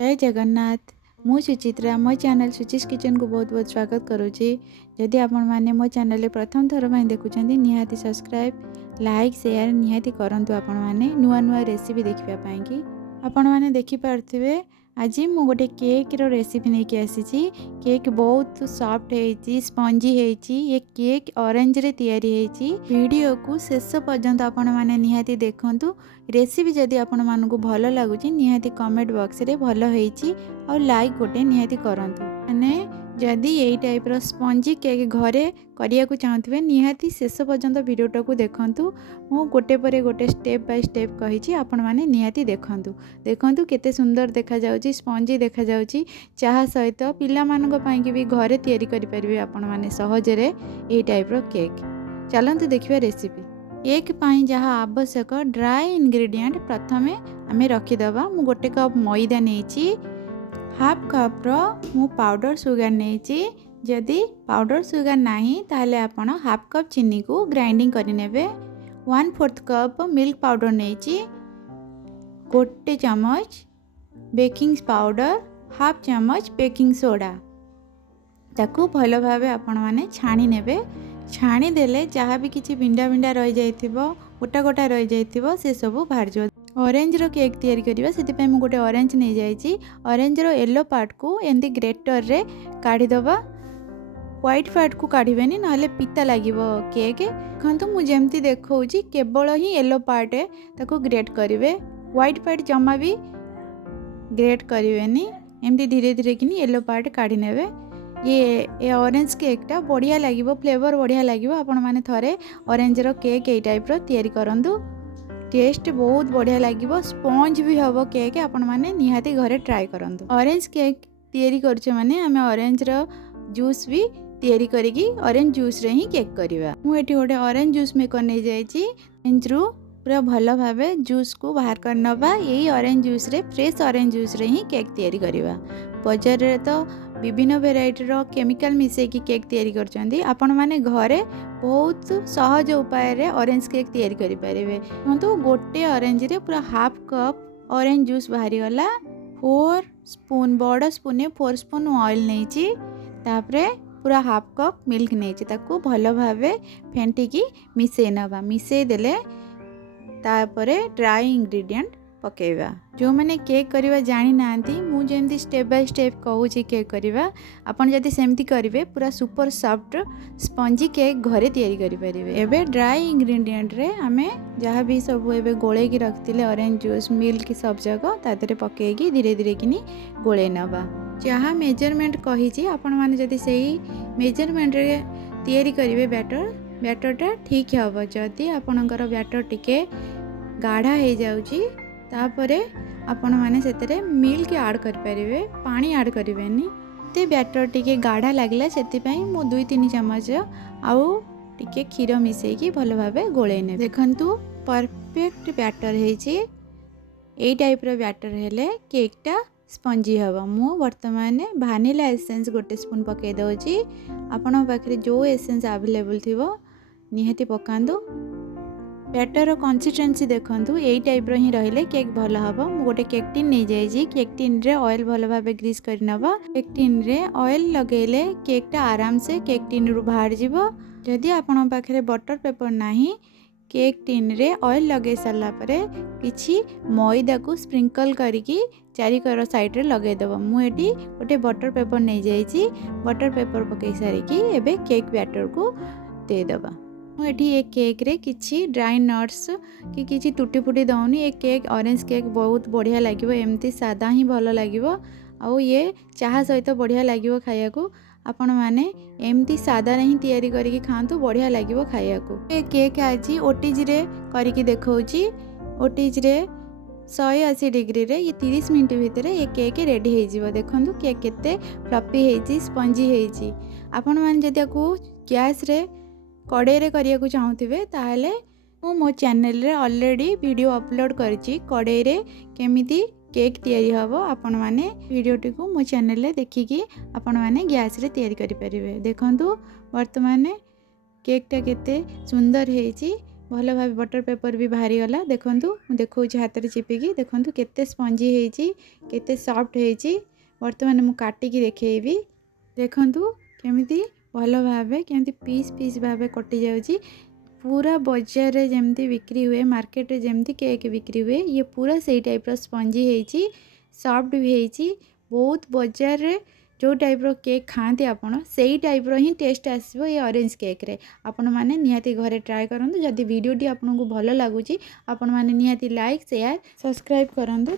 जय जगन्नाथ। मु सुचित्रा मो चैनल सुचिस किचन को बहुत बहुत स्वागत करुँची। जदि आपण मैंने मो चैनल प्रथम थर में देखुं निहाती सब्सक्राइब लाइक शेयर निहाती करंतु। आपण मैंने नुआ नुआ रेसिपी देखिए आपण मैंने देखिपे आज मु गोटे केक रो रेसिपी नहीं आसी। केक बहुत सॉफ्ट है स्पंजी है। ये केक ऑरेंज रे तैयारी है। वीडियो को शेष पर्यंत आपण मैंने निहाती देखंतु। रेसिपी जदि आपण मानकु भल लगुच निहाती कमेंट बॉक्स रे भल होईची और लाइक गोटे निहाती करंतु। माने जदि यही टाइप रो स्पंजी केक घरे करिया को चाहते निहाती शेष पर्यंत वीडियोटा को देखंतु। मु गोटे परे गोटे स्टेप बाय स्टेप कही आपण माने निहाती देखंतु केते सुंदर देखा जाउची स्पंजी देखा जाउची। चाहा सहित पिला मानक पई कि भी घरे तैयारी करि परिबे आपण माने सहजरे एही टाइप रो केक। चलंतु देखिबा रेसिपी। केक पाई जहाँ आवश्यक ड्राई इंग्रेडिएंट प्रथमे आमे रखिदबा। मु गोटे कप मैदा नेची, हाफ कप रो मु पाउडर सुगर नेची। जदि पाउडर सुगर नहीं ताहले आपण हाफ कप चीनी को ग्राइंडिंग करि नेबे। 1/4 कप मिल्क पाउडर नेची, गोटे चम्मच बेकिंग पाउडर, हाफ चम्मच बेकिंग सोडा ताकू भल भावे आपण माने छाणी नेबे। छाणी देले जहाँ भी किसी बिंडा बिंडा रही जाइथिबो गोटा गोटा रही जाइथिबो से सब बाहर जो। ऑरेंज रो केक तैयारी करिबा सेति पय मु गोटे ऑरेंज नै जाइछि। ऑरेंज रो येलो पार्ट को एंदी ग्रेटर रे काढी दबा। व्हाइट पार्ट को काढिबेनी नहले पिता लागिबो केक। खंतु मु जेमति देखौछि केवल ही येलो पार्ट है ताको ग्रेट करिवे। व्हाइट पार्ट जमा भी ग्रेट करिवेनी। एमती धीरे धीरे किनी येलो पार्ट काढी नेबे। ये ऑरेंज केकटा बढ़िया लगे, फ्लेवर बढ़िया लगे। आपण मैंने थरे ऑरेंज रो केक यही टाइप रो तैयारी करंतु। टेस्ट बहुत बढ़िया लगे, स्पंज भी हम केक। आपण मैंने निहाती घरे ट्राई करंतु। ऑरेंज केक तैयारी करछे माने आमे ऑरेंज रो जूस भी तैयारी करिकी ऑरेंज जूस रे ही केक करबा। मु एठी गोटे ऑरेंज जूस मेकर नै जाइछि। ऑरेंज रो पूरा भल भावे जूस को बाहर कर नबा। यही ऑरेंज जूस रे फ्रेश ऑरेंज जूस रे ही केक तैयारी करबा। बाजार रे तो विभिन्न वेराइटी रो केमिकल मिसे की केक तैयारी करचंदी। आपण माने घरे बहुत सहज उपाय रे ऑरेंज केक तैयारी करि परिबे। तो गोटे ऑरेंज रे पूरा हाफ कप ऑरेंज जूस बाहरी गला। 4 स्पून बड़ स्पून ने 4 स्पून ऑयल नेची। तापरे पूरा हाफ कप मिल्क नेची। ताकू भल भावे फेंटी की मिसे नबा। मिसे देले तापरे ड्राई इंग्रेडिएंट पकेवा। जो मैंने केक करवा जानी नांती मु जेमती स्टेप बाय स्टेप कहूची केक करवा अपन जदि सेमती करिवे पूरा सुपर सॉफ्ट स्पंजी केक घरे तैयारी करि परिबे। एबे ड्राई इंग्रेडिएंट रे हमें जहाँ भी सब एबे गोले की रखतिले ऑरेंज जूस मिल्क सब जगह तादरे पकेगी धीरे धीरे किनी गोले नबा। जहाँ मेजरमेंट कहिची आपण माने जदि सेही मेजरमेंट रे तैयारी करिवे बैटरटा ठीक हबो। जदि आपणकर बैटर टिके गाढ़ा हो जाउची तापरे आपण माने सेतरे मिल्क ऐड कर परिवे, पानी ऐड करिवेनी। ते बैटर टिके गाढ़ा लागला सेति पई मु 2-3 चम्मच आउ टिके क्षीर मिसेई की भल भाबे गोळेई ने। देखंतु परफेक्ट बैटर हेची। एई टाइप रो बैटर हेले केकटा स्पंजी हवा। मु वर्तमान भानिला एसेंस गोटे स्पून पके दउची। आपण पाखरे जो एसेंस अवेलेबल थिवो निहाती पकांदो। बैटर कंसिस्टेंसी देखंतु यही टाइप रो ही रहले केक भल हबो। मु गोटे केक टिन नै जाइछि। केक टिन रे ऑयल भल भाबे ग्रीस कर नबा। केक टिन रे ऑयल लगेले केकटा आराम से केक टिन रु बाहर जिवो। जदि आपण पाखरे बटर पेपर नाही केक टिन रे ऑयल लगे सरला परे किछि मैदा को स्प्रिंकल करिकी चारिकर साइड रे लगे दबो। मु एठी गोटे बटर पेपर नै जाइछि। बटर पेपर पकई सारिकी एबे केक बैटर को दे दबा। मुझे ये केक रे किछि ड्राई नट्स कि किछि टूटी फुटी दौनी। ये केक ऑरेंज केक बहुत बढ़िया लगे। एमती सादा ही भल लगे। आउ ये चाहा सहित बढ़िया लगे खाया को। आपण माने एमती सादा ही तैयारी करिकी खांतु बढ़िया लगे खाया को। ये केक आज ओटीजी रे करिकी देखौची। ओटीजी रे 180 डिग्री रे ये 30 मिनट भितर ये केक रेडी हो जिवो। देखंतु केक केते फ्लफी हेची स्पंजी हेची। आपण माने जदि को गैस रे कड़े रे करिया को चाहूथिबे ताहले मु मो चैनल रे ऑलरेडी वीडियो अपलोड करछि। कड़े रे केमिति केक तैयारी हबो आपण माने वीडियोटी को मो चैनल रे देखिकी आपण माने गैस रे तैयारी करि परिबे। देखंतु वर्तमान केकटा केते सुंदर हेची। भल भाव बटर पेपर भी बाहरी गला देखंतु मु देखौछि हाथ रे चिपिकी देखंतु केते स्पंजी हेछि केते सॉफ्ट हेछि वर्तमान मु काटिकी देखैबी देखंतु केमिति भल भाव केमिति पीस पीस भाव कटि जाउछि पूरा बाजार रे जेमती बिक्री हुए मार्केट रे जेमती केक बिक्री हुए ये पूरा सही टाइप रो स्पंजी हेछि सॉफ्ट भी हेछि बहुत बाजार रे जो टाइप रो केक खाते आपण सही टाइप रो ही टेस्ट आसबो ये ऑरेंज केक रे आपण माने निहाती घरे ट्राई करंतु जदि वीडियो टी आपन को भलो लागुची आपण माने निहाती लाइक शेयर सब्सक्राइब करंतु।